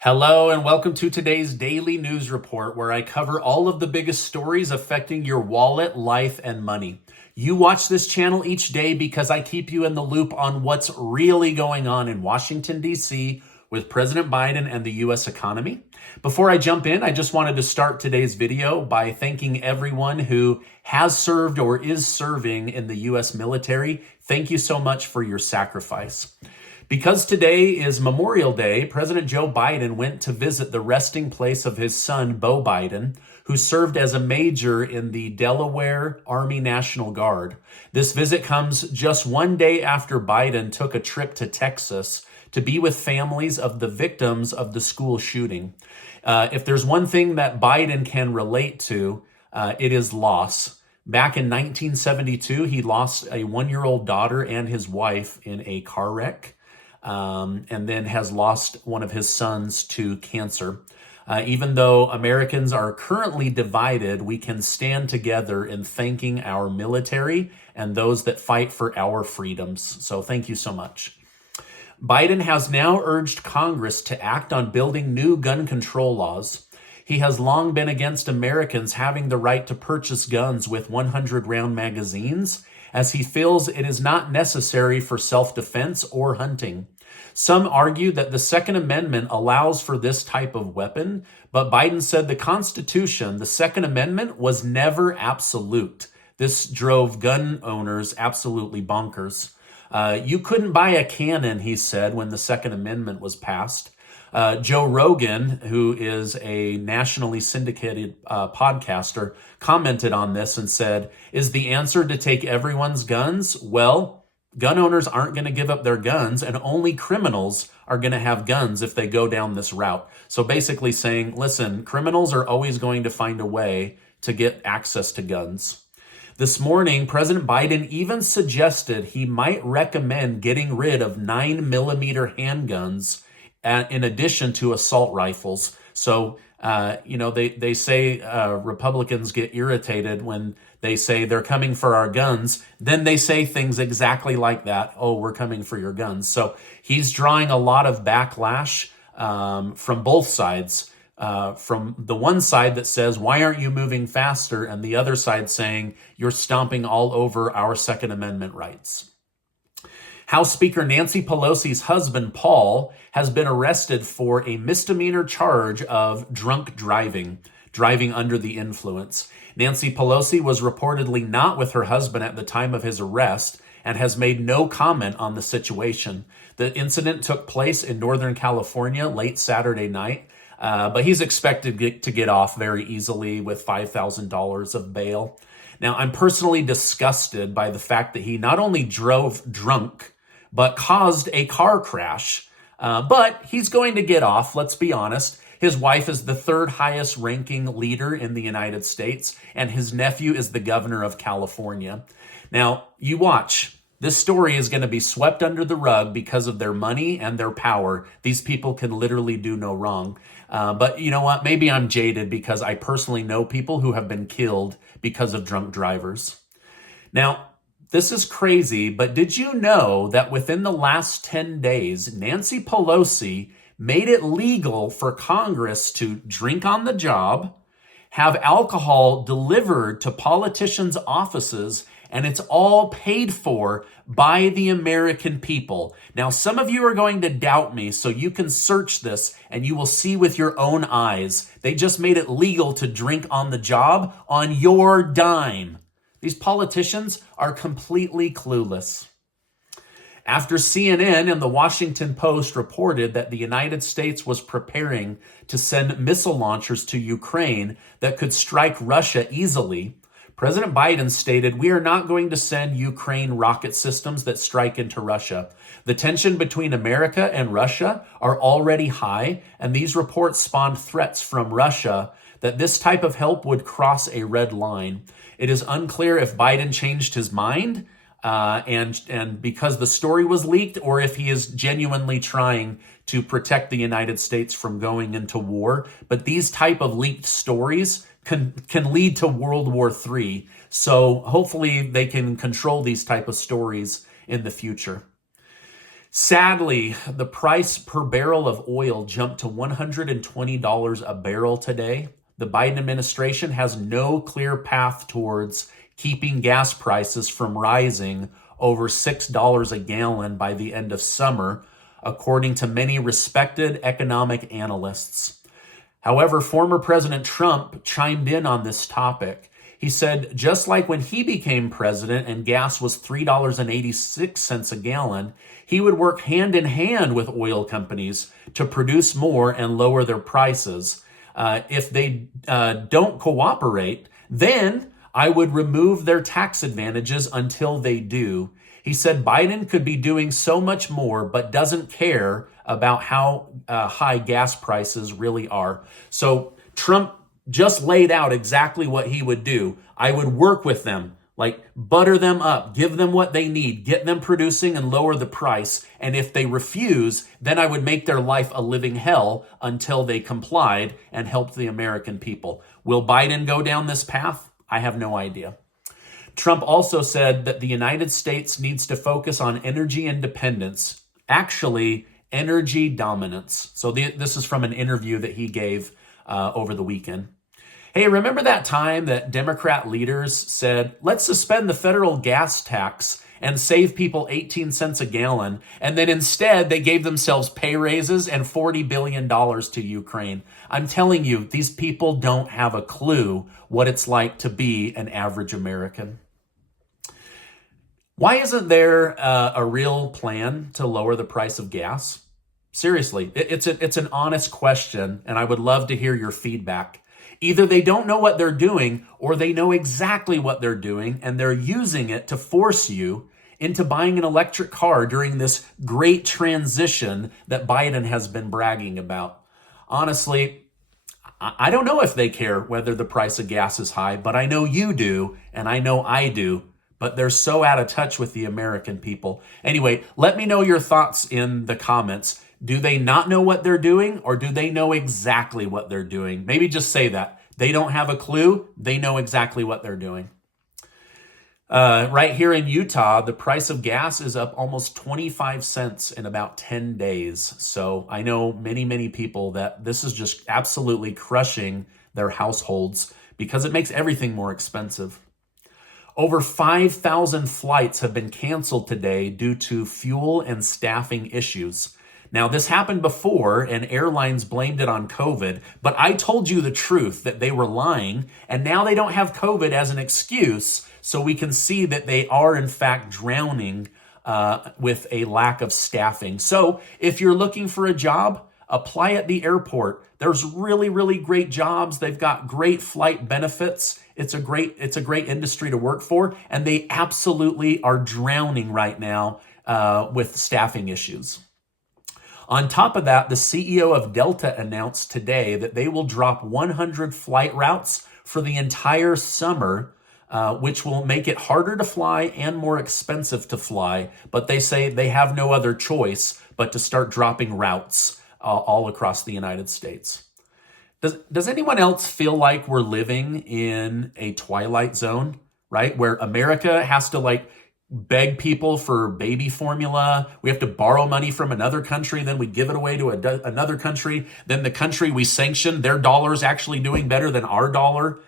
Hello and welcome to today's daily news report where I cover all of the biggest stories affecting your wallet, life, and money. You watch this channel each day because I keep you in the loop on what's really going on in Washington, D.C. with President Biden and the U.S. economy. Before I jump in, I just wanted to start today's video by thanking everyone who has served or is serving in the U.S. military. Thank you so much for your sacrifice. Because today is Memorial Day, President Joe Biden went to visit the resting place of his son, Beau Biden, who served as a major in the Delaware Army National Guard. This visit comes just one day after Biden took a trip to Texas to be with families of the victims of the school shooting. If there's one thing that Biden can relate to, it is loss. Back in 1972, he lost a one-year-old daughter and his wife in a car wreck. And then has lost one of his sons to cancer. Even though Americans are currently divided, we can stand together in thanking our military and those that fight for our freedoms. So thank you so much. Biden has now urged Congress to act on building new gun control laws. He has long been against Americans having the right to purchase guns with 100-round magazines, as he feels it is not necessary for self-defense or hunting. Some argue that the Second Amendment allows for this type of weapon, but Biden said the Constitution, the Second Amendment, was never absolute. This drove gun owners absolutely bonkers. You couldn't buy a cannon, he said, when the Second Amendment was passed. Joe Rogan, who is a nationally syndicated podcaster, commented on this and said, "Is the answer to take everyone's guns? Well, gun owners aren't going to give up their guns, and only criminals are going to have guns if they go down this route." So basically saying, listen, criminals are always going to find a way to get access to guns. This morning, President Biden even suggested he might recommend getting rid of 9mm handguns in addition to assault rifles. So, they say Republicans get irritated when they say they're coming for our guns. Then they say things exactly like that. Oh, we're coming for your guns. So he's drawing a lot of backlash from both sides. From the one side that says, why aren't you moving faster? And the other side saying, you're stomping all over our Second Amendment rights. House Speaker Nancy Pelosi's husband, Paul, has been arrested for a misdemeanor charge of drunk driving under the influence. Nancy Pelosi was reportedly not with her husband at the time of his arrest and has made no comment on the situation. The incident took place in Northern California late Saturday night, but he's expected to get off very easily with $5,000 of bail. Now, I'm personally disgusted by the fact that he not only drove drunk, but caused a car crash. But he's going to get off, let's be honest. His wife is the third highest ranking leader in the United States, and his nephew is the governor of California. Now, you watch. This story is going to be swept under the rug because of their money and their power. These people can literally do no wrong. But you know what? Maybe I'm jaded because I personally know people who have been killed because of drunk drivers. Now, this is crazy, but did you know that within the last 10 days, Nancy Pelosi made it legal for Congress to drink on the job, have alcohol delivered to politicians' offices, and it's all paid for by the American people. Now, some of you are going to doubt me, so you can search this and you will see with your own eyes. They just made it legal to drink on the job on your dime. These politicians are completely clueless. After CNN and the Washington Post reported that the United States was preparing to send missile launchers to Ukraine that could strike Russia easily, President Biden stated, "We are not going to send Ukraine rocket systems that strike into Russia. The tension between America and Russia are already high, and these reports spawned threats from Russia that this type of help would cross a red line." It is unclear if Biden changed his mind and because the story was leaked, or if he is genuinely trying to protect the United States from going into war. But these type of leaked stories can lead to World War III. So hopefully they can control these type of stories in the future. Sadly, the price per barrel of oil jumped to $120 a barrel today. The Biden administration has no clear path towards keeping gas prices from rising over $6 a gallon by the end of summer, according to many respected economic analysts. However, former President Trump chimed in on this topic. He said, just like when he became president and gas was $3.86 a gallon, he would work hand in hand with oil companies to produce more and lower their prices. If they don't cooperate, then I would remove their tax advantages until they do. He said Biden could be doing so much more, but doesn't care about how high gas prices really are. So Trump just laid out exactly what he would do. I would work with them, like butter them up, give them what they need, get them producing and lower the price. And if they refuse, then I would make their life a living hell until they complied and helped the American people. Will Biden go down this path? I have no idea. Trump also said that the United States needs to focus on energy independence, actually energy dominance. So this is from an interview that he gave over the weekend. Hey, remember that time that Democrat leaders said, let's suspend the federal gas tax and save people 18 cents a gallon, and then instead they gave themselves pay raises and $40 billion to Ukraine? I'm telling you, these people don't have a clue what it's like to be an average American. Why isn't there a real plan to lower the price of gas? Seriously, it's an honest question, and I would love to hear your feedback. Either they don't know what they're doing, or they know exactly what they're doing, and they're using it to force you into buying an electric car during this great transition that Biden has been bragging about. Honestly, I don't know if they care whether the price of gas is high, but I know you do, and I know I do. But they're so out of touch with the American people. Anyway, let me know your thoughts in the comments. Do they not know what they're doing, or do they know exactly what they're doing? Maybe just say that. They don't have a clue. They know exactly what they're doing. Right here in Utah, the price of gas is up almost 25 cents in about 10 days. So I know many, many people that this is just absolutely crushing their households because it makes everything more expensive. Over 5,000 flights have been canceled today due to fuel and staffing issues. Now, this happened before and airlines blamed it on COVID, but I told you the truth that they were lying, and now they don't have COVID as an excuse, so we can see that they are in fact drowning with a lack of staffing. So if you're looking for a job, apply at the airport. There's really, really great jobs. They've got great flight benefits. It's a great industry to work for, and they absolutely are drowning right now with staffing issues. On top of that, the CEO of Delta announced today that they will drop 100 flight routes for the entire summer, which will make it harder to fly and more expensive to fly. But they say they have no other choice but to start dropping routes all across the United States. Does anyone else feel like we're living in a twilight zone, right? Where America has to beg people for baby formula. We have to borrow money from another country. Then we give it away to another country. Then the country we sanction, their dollar is actually doing better than our dollar.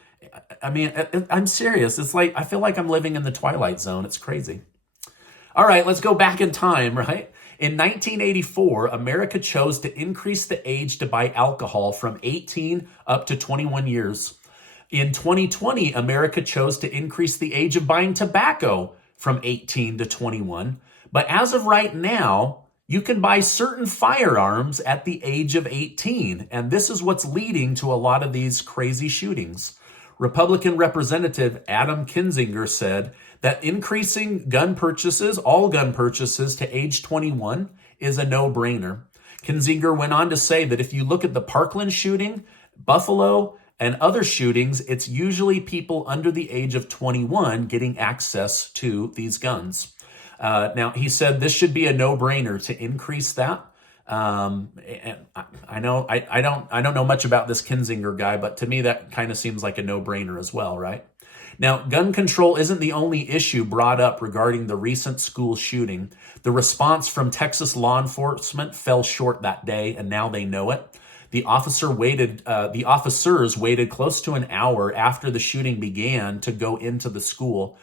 I mean, I'm serious. It's like, I feel like I'm living in the twilight zone. It's crazy. All right, let's go back in time, right? In 1984, America chose to increase the age to buy alcohol from 18 up to 21 years. In 2020, America chose to increase the age of buying tobacco from 18 to 21. But as of right now, you can buy certain firearms at the age of 18. And this is what's leading to a lot of these crazy shootings. Republican Representative Adam Kinzinger said that increasing all gun purchases to age 21 is a no-brainer. Kinzinger went on to say that if you look at the Parkland shooting, Buffalo, and other shootings, it's usually people under the age of 21 getting access to these guns. Now, he said this should be a no-brainer to increase that. And I don't know much about this Kinzinger guy, but to me that kind of seems like a no-brainer as well, right? Now, gun control isn't the only issue brought up regarding the recent school shooting. The response from Texas law enforcement fell short that day, and now they know it. The officers waited close to an hour after the shooting began to go into the school.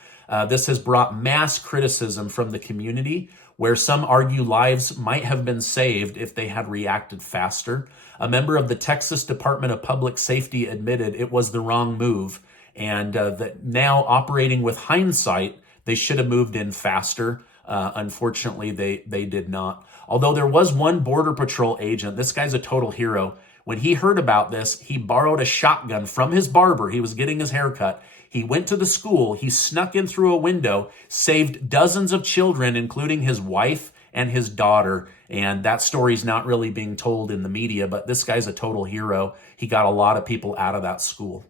This has brought mass criticism from the community, where some argue lives might have been saved if they had reacted faster. A member of the Texas Department of Public Safety admitted it was the wrong move, and that now, operating with hindsight, they should have moved in faster. Unfortunately, they did not. Although there was one Border Patrol agent, this guy's a total hero. When he heard about this, he borrowed a shotgun from his barber. He was getting his hair cut. He went to the school. He snuck in through a window, saved dozens of children, including his wife and his daughter. And that story's not really being told in the media, but this guy's a total hero. He got a lot of people out of that school.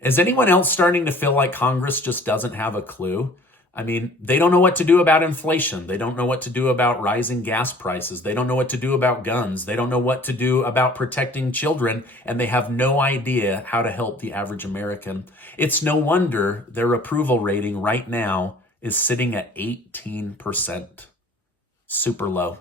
Is anyone else starting to feel like Congress just doesn't have a clue? I mean, they don't know what to do about inflation. They don't know what to do about rising gas prices. They don't know what to do about guns. They don't know what to do about protecting children, and they have no idea how to help the average American. It's no wonder their approval rating right now is sitting at 18%. Super low.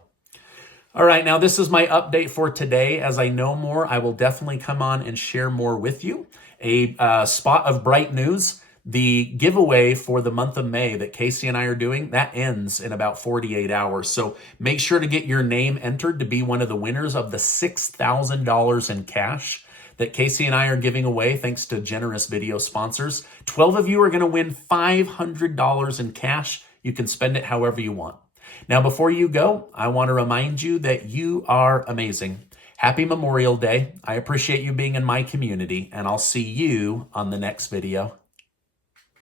All right, now this is my update for today. As I know more, I will definitely come on and share more with you. A spot of bright news. The giveaway for the month of May that Casey and I are doing, that ends in about 48 hours. So make sure to get your name entered to be one of the winners of the $6,000 in cash that Casey and I are giving away thanks to generous video sponsors. 12 of you are going to win $500 in cash. You can spend it however you want. Now, before you go, I want to remind you that you are amazing. Happy Memorial Day. I appreciate you being in my community, and I'll see you on the next video.